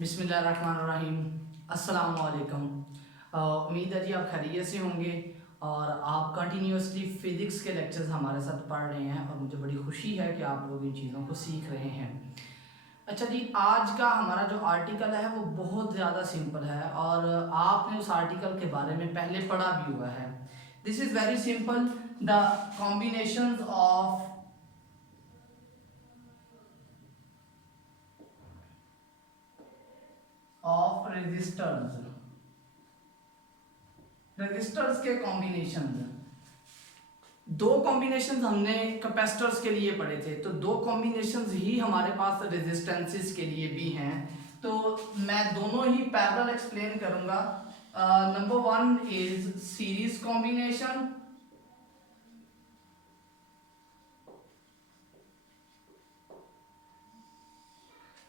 बिस्मिल्लाहिर्रहमानिर्रहीम। अस्सलाम वालेकुम। उम्मीद है जी आप खैरियत से होंगे और आप कंटिन्यूसली फ़िज़िक्स के लेक्चर्स हमारे साथ पढ़ रहे हैं और मुझे बड़ी खुशी है कि आप लोग इन चीज़ों को सीख रहे हैं। अच्छा जी, आज का हमारा जो आर्टिकल है वो बहुत ज़्यादा सिंपल है और आपने उस आर्टिकल के बारे में पहले पढ़ा भी हुआ है। This is very simple, the combinations of registers के कॉम्बिनेशंस। दो कॉम्बिनेशंस हमने कैपेसिटर्स के लिए पढ़े थे, तो दो कॉम्बिनेशंस ही हमारे पास रेजिस्टेंसेस के लिए भी हैं। तो मैं दोनों ही पैरेलल एक्सप्लेन करूंगा। Number one is series combination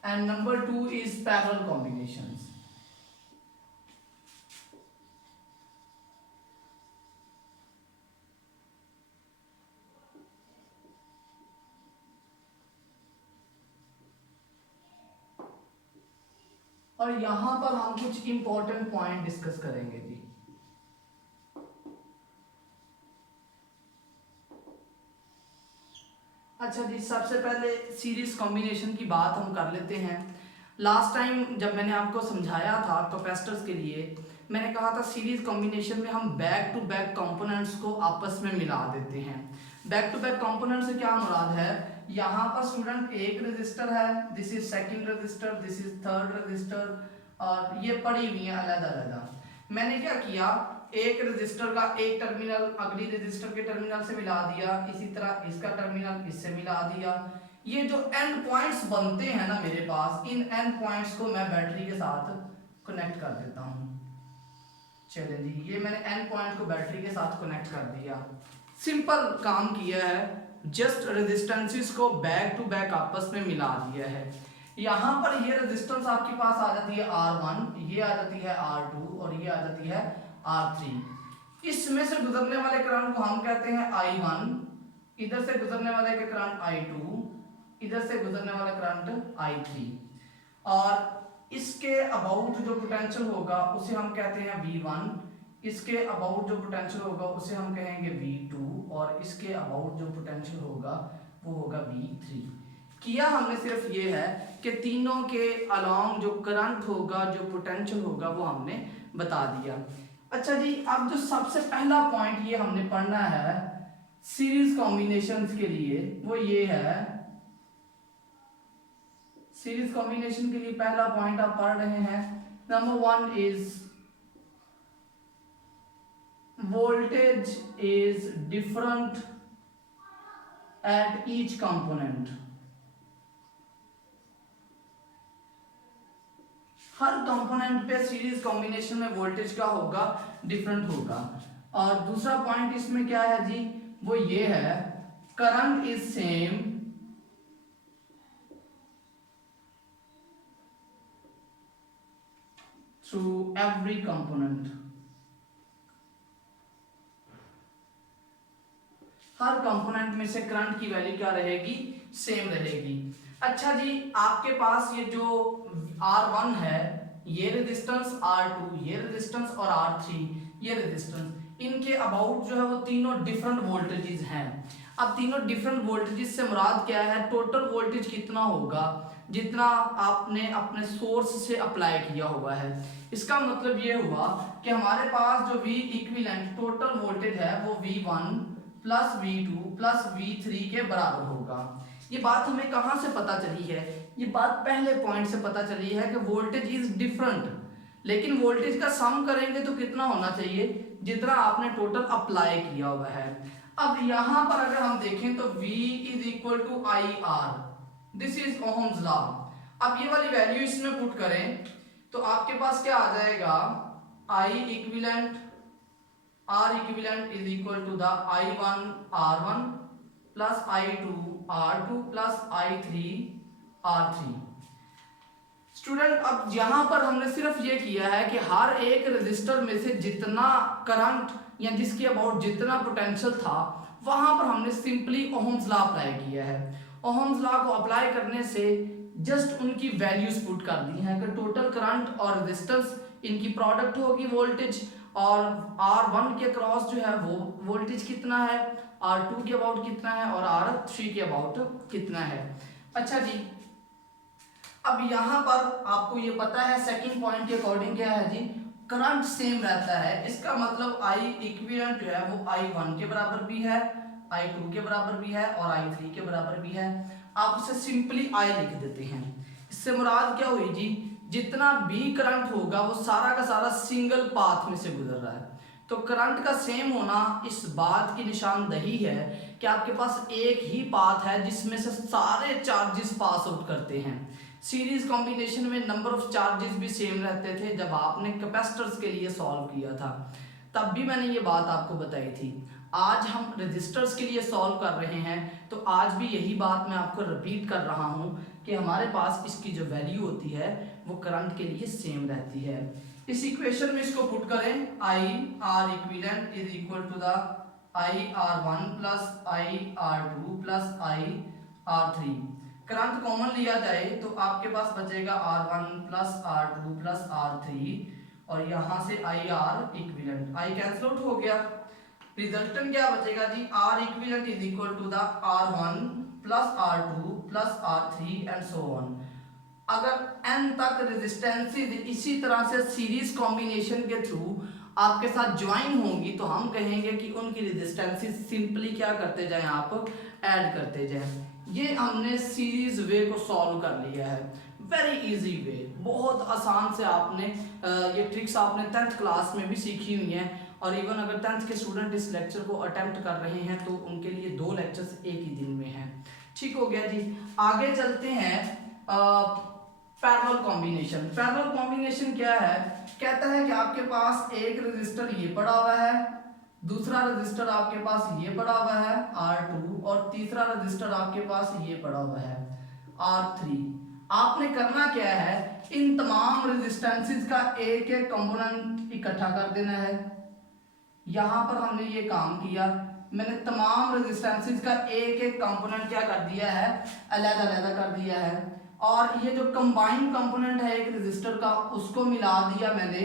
and number two is parallel combinations. और यहां पर हम कुछ इंपॉर्टेंट पॉइंट डिस्कस करेंगे जी। अच्छा जी, सबसे पहले सीरीज कॉम्बिनेशन की बात हम कर लेते हैं। लास्ट टाइम जब मैंने आपको समझाया था कैपेसिटर्स के लिए, मैंने कहा था सीरीज कॉम्बिनेशन में हम बैक टू बैक कंपोनेंट्स को आपस में मिला देते हैं। बैक टू बैक कंपोनेंट से क्या मुराद है, यहाँ पर स्टूडेंट एक रजिस्टर है, this is second register, this is third register, और ये पड़ी हुई है अलग अलग। मैंने क्या किया, एक रजिस्टर का एक टर्मिनल अगली रजिस्टर के टर्मिनल से मिला दिया, इसी तरह इसका टर्मिनल इससे मिला दिया। ये जो एंड पॉइंट्स बनते हैं ना मेरे पास, इन एंड पॉइंट्स को मैं बैटरी के साथ कनेक्ट कर देता हूं। चलिए जी, ये मैंने एंड पॉइंट को बैटरी के साथ कनेक्ट कर दिया। सिंपल काम किया है, जस्ट रेजिस्टेंसेस को बैक टू बैक आपस में मिला दिया है। यहां पर ये रेजिस्टेंस आपके पास आ जाती है R1, ये आ जाती है R2 और ये आ जाती है R3। इसमें से गुजरने वाले करंट को हम कहते हैं I1, इधर से गुजरने वाले के करंट I2, इधर से गुजरने वाला करंट I3, और इसके अबाउट जो पोटेंशियल होगा उसे हम कहते हैं V1, इसके अबाउट जो पोटेंशियल होगा उसे हम कहेंगे V2, और इसके अबाउट जो पोटेंशियल होगा वो होगा V3। किया हमने सिर्फ ये है कि तीनों के अलोंग जो करंट होगा, जो पोटेंशियल होगा, वो हमने बता दिया। अच्छा जी, अब जो सबसे पहला पॉइंट ये हमने पढ़ना है सीरीज कॉम्बिनेशंस के लिए, वो ये है, सीरीज कॉम्बिनेशन के लिए पहला पॉइंट आप पढ़ रहे हैं, number one is voltage is different at each component. Her component पे सीरीज कॉम्बिनेशन में वोल्टेज का होगा, डिफरेंट होगा। और दूसरा पॉइंट इसमें क्या है जी, वो ये है, current is same through every component. Her component में से करंट की वैल्यू क्या रहेगी, सेम रहेगी। अच्छा जी, आपके पास ये जो R1 है, ये रेजिस्टेंस R2, ये रेजिस्टेंस और R3, ये रेजिस्टेंस, इनके अबाउट जो है वो तीनों डिफरेंट वोल्टेजेस हैं। अब तीनों डिफरेंट वोल्टेजेस से मुराद क्या है, टोटल वोल्टेज कितना होगा, जितना आपने अपने सोर्स से अप्लाई किया हुआ है। इसका मतलब ये हुआ कि हमारे पास जो V इक्विवेलेंट टोटल वोल्टेज है वो V1 plus V2 plus V3 के बराबर होगा। ये बात हमें कहां से पता चली है, ये बात पहले पॉइंट से पता चली है कि वोल्टेज इज डिफरेंट, लेकिन वोल्टेज का सम करेंगे तो कितना होना चाहिए, जितना आपने टोटल अप्लाई किया हुआ है। अब यहां पर अगर हम देखें तो V is equal to IR, this is Ohm's law. अब ये वाली वैल्यू इसमें पुट करें तो आपके पास क्या आ जाएगा, I equivalent R equivalent is equal to the I1 R1 plus I2 R2 plus I3 R3। Student, अब यहां पर हमने सिर्फ ये किया है कि हर एक रजिस्टर में से जितना करंट या जिसके अबाउट जितना पोटेंशियल था, वहां पर हमने सिंपली ओहम्स लॉ अप्लाई किया है। ओहम्स लॉ को अप्लाई करने से जस्ट उनकी वैल्यूज पुट कर दी हैं कि टोटल करंट और रेजिस्टेंस इनकी प्रोडक्ट होगी वोल्टेज, और R1 के क्रॉस जो है वो वोल्टेज कितना है, R2 के अबाउट कितना है और R3 के अबाउट कितना है। अच्छा जी, अब यहाँ पर आपको ये पता है सेकंड पॉइंट के अकॉर्डिंग क्या है जी, करंट सेम रहता है, इसका मतलब I इक्विवेलेंट जो है वो I1 के बराबर भी है, I2 के बराबर भी है और I3 के बराबर भी है। आप उसे सिंपली I लिख देते हैं। इससे मुराद क्या हुई जी, जितना भी करंट होगा वो सारा का सारा सिंगल पाथ में से गुजर रहा है। तो करंट का सेम होना इस बात की निशानदही है कि आपके पास एक ही पाथ है जिसमें से सारे चार्जेस पास आउट करते हैं। सीरीज कॉम्बिनेशन में नंबर ऑफ चार्जेस भी सेम रहते थे जब आपने कैपेसिटर्स के लिए सॉल्व किया था, तब भी मैंने ये बात आपको बताई थी। आज हम रेजिस्टर्स के लिए सॉल्व कर रहे हैं तो आज भी यही बात मैं आपको रिपीट कर रहा हूँ कि हमारे पास इसकी जो वैल्यू होती है वो करंट के लिए सेम रहती है। इस इक्वेशन में इसको पुट करें, I R equivalent is equal to the I R1 plus I R2 plus I R3। Current common लिया जाए तो आपके पास बचेगा R1 plus R2 plus R3 और यहाँ से I R equivalent, I cancel out हो गया। रिजल्टेंट क्या बचेगा जी, R equivalent is equal to the R1 plus R2 plus R3 and so on. अगर n तक रेजिस्टेंसेस इसी तरह से सीरीज कॉम्बिनेशन के थ्रू आपके साथ ज्वाइन होंगी तो हम कहेंगे कि उनकी रेजिस्टेंसेस सिंपली क्या करते जाएं, आप ऐड करते जाएं। ये हमने सीरीज वे को सॉल्व कर लिया है, वेरी इजी वे, बहुत आसान से आपने ये ट्रिक्स आपने 10th क्लास में भी सीखी हुई हैं और इवन अगर 10th के स्टूडेंट इस लेक्चर को अटेम्प्ट कर रहे हैं तो उनके लिए 2 लेक्चर्स एक ही दिन में हैं। ठीक हो गया जी, आगे चलते हैं। Parallel combination. पैरेलल कॉम्बिनेशन क्या है, कहता है कि आपके पास एक रेजिस्टर ये पड़ा हुआ है, दूसरा रेजिस्टर आपके पास ये पड़ा हुआ है R2 और तीसरा रेजिस्टर आपके पास ये पड़ा हुआ है R3। आपने करना क्या है, इन तमाम रेजिस्टेंसेस का एक एक कंपोनेंट इकट्ठा कर देना है। यहां पर हमने ये काम किया, मैंने तमाम रेजिस्टेंसेस का एक एक कंपोनेंट क्या कर दिया है, अलग-अलग कर दिया है। और ये जो कंबाइंड कंपोनेंट है एक रेजिस्टर का उसको मिला दिया मैंने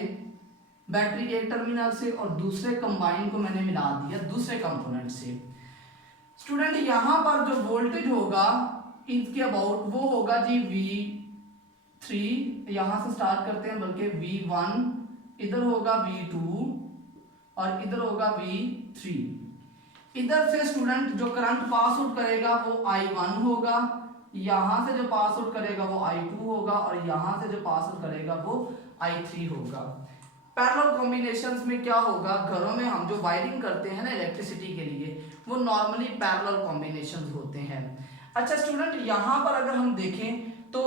बैटरी एक टर्मिनल से और दूसरे कंबाइन को मैंने मिला दिया दूसरे कंपोनेंट से। स्टूडेंट यहां पर जो वोल्टेज होगा इसके अबाउट वो होगा जी V3, यहां से स्टार्ट करते हैं बल्कि V1, इधर होगा V2 और इधर होगा V3। इधर से स्टूडेंट जो करंट पास आउट करेगा वो I1 होगा, यहां से जो पास आउट करेगा वो I2 होगा और यहां से जो पास आउट करेगा वो I3 होगा। पैरेलल कॉम्बिनेशंस में क्या होगा, घरों में हम जो वायरिंग करते हैं ना इलेक्ट्रिसिटी के लिए वो नॉर्मली पैरेलल कॉम्बिनेशंस होते हैं। अच्छा स्टूडेंट, यहाँ पर अगर हम देखें तो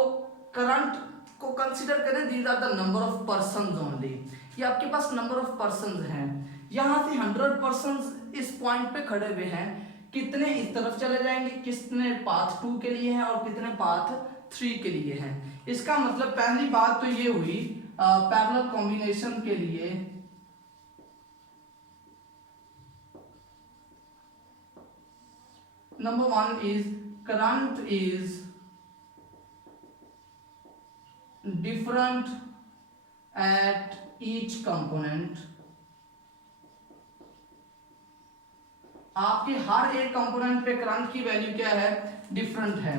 करंट को कंसीडर करें, these are the number of persons only. ये आपके पास नंबर ऑफ पर्संस हैं, यहाँ से 100 पर्संस इस पॉइंट पे खड़े हुए हैं, कितने इस तरफ चले जाएंगे, कितने पाथ 2 के लिए हैं और कितने पाथ 3 के लिए हैं। इसका मतलब पहली बात तो ये हुई पैरेलल कॉम्बिनेशन के लिए number 1 is current is different at each component. आपके हर एक कंपोनेंट पे करंट की वैल्यू क्या है, डिफरेंट है।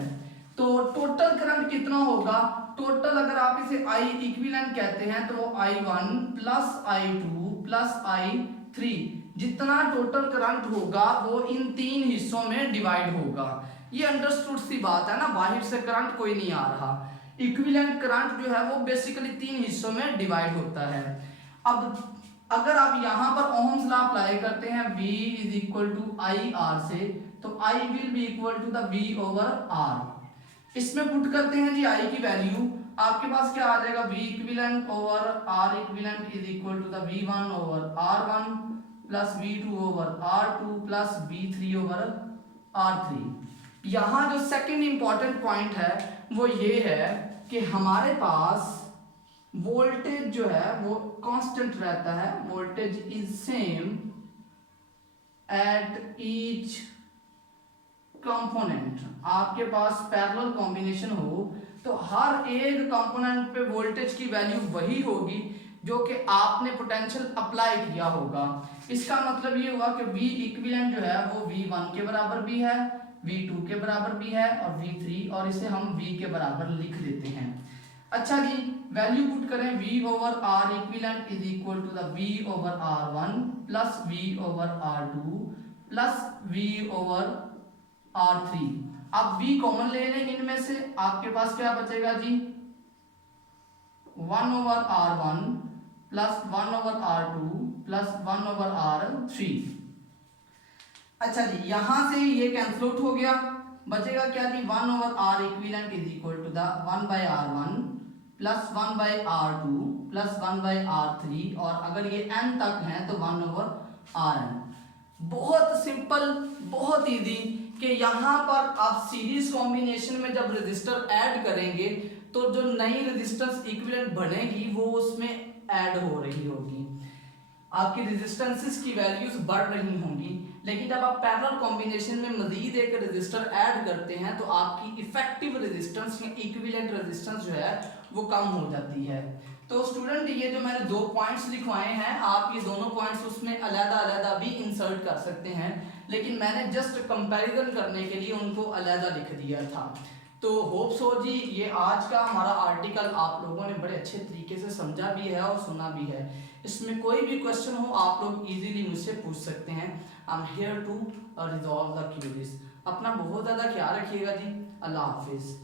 तो टोटल करंट कितना होगा, टोटल अगर आप इसे I इक्विवेलेंट कहते हैं तो वो I1 plus I2 plus I3, जितना टोटल करंट होगा वो इन 3 हिस्सों में डिवाइड होगा। ये अंडरस्टूड सी बात है ना, बाहर से करंट कोई नहीं आ रहा। इक्विवेलेंट करंट जो है वो बेसिकली 3 हिस्सों में डिवाइड होता है। अब अगर आप यहां पर ओहम्स लॉ अप्लाई करते हैं V is equal to I R से, तो I will be equal to the V over R। इसमें पुट करते हैं जी I की वैल्यू, आपके पास क्या आ जाएगा, V equivalent over R equivalent is equal to the V1 over R1 plus V2 over R2 plus V3 over R3। यहाँ जो सेकंड इंपॉर्टेंट पॉइंट है वो ये है कि हमारे पास वोल्टेज जो है वो कांस्टेंट रहता है, voltage is same at each component. आपके पास पैरेलल कॉम्बिनेशन हो तो हर एक कंपोनेंट पे वोल्टेज की वैल्यू वही होगी जो कि आपने पोटेंशियल अप्लाई किया होगा। इसका मतलब ये हुआ कि V इक्विवेलेंट जो है वो V1 के बराबर भी है, V2 के बराबर भी है और V3, और इसे हम V के बराबर लिख देते हैं। अच्छा जी, वैल्यू पुट करें V over R equivalent is equal to the V over R1 plus V over R2 plus V over R3। अब V कॉमन ले लें इनमें से, आपके पास क्या बचेगा जी, 1 over R1 plus 1 over R2 plus 1 over R3। अच्छा जी, यहां से ये कैंसिल आउट हो गया, बचेगा क्या जी, 1 over R equivalent is equal to the 1 by R1 plus 1 by R2 plus 1 by R3, और अगर ये n तक है तो 1 ओवर Rn। बहुत सिंपल, बहुत इजी कि यहाँ पर आप सीरीज कॉम्बिनेशन में जब रजिस्टर ऐड करेंगे तो जो नई रेजिस्टेंस इक्विवेलेंट बनेगी वो उसमें ऐड हो रही होगी, आपकी रेजिस्टेंसेस की वैल्यूज बढ़ रही होंगी। लेकिन जब आप पैरेलल कॉम्बिनेशन में मजीद एक रेजिस्टर ऐड करते हैं तो आपकी इफेक्टिव रेजिस्टेंस या इक्विवेलेंट रेजिस्टेंस जो है वो कम हो जाती है। तो स्टूडेंट, ये जो मैंने 2 पॉइंट्स लिखवाए हैं, आप ये दोनों पॉइंट्स उसमें अलग-अलग भी इंसर्ट कर सकते हैं, लेकिन मैंने जस्ट कंपैरिजन करने के लिए उनको अलग लिख दिया था। तो होप सो जी, ये आज का हमारा आर्टिकल आप लोगों ने बड़े अच्छे तरीके से समझा भी है और सुना भी है। इसमें कोई भी क्वेश्चन हो आप लोग इजीली मुझसे पूछ सकते हैं। I am here to resolve the queries. अपना बहुत ज़्यादा ख्याल रखिएगा जी। अल्लाह हाफिज़।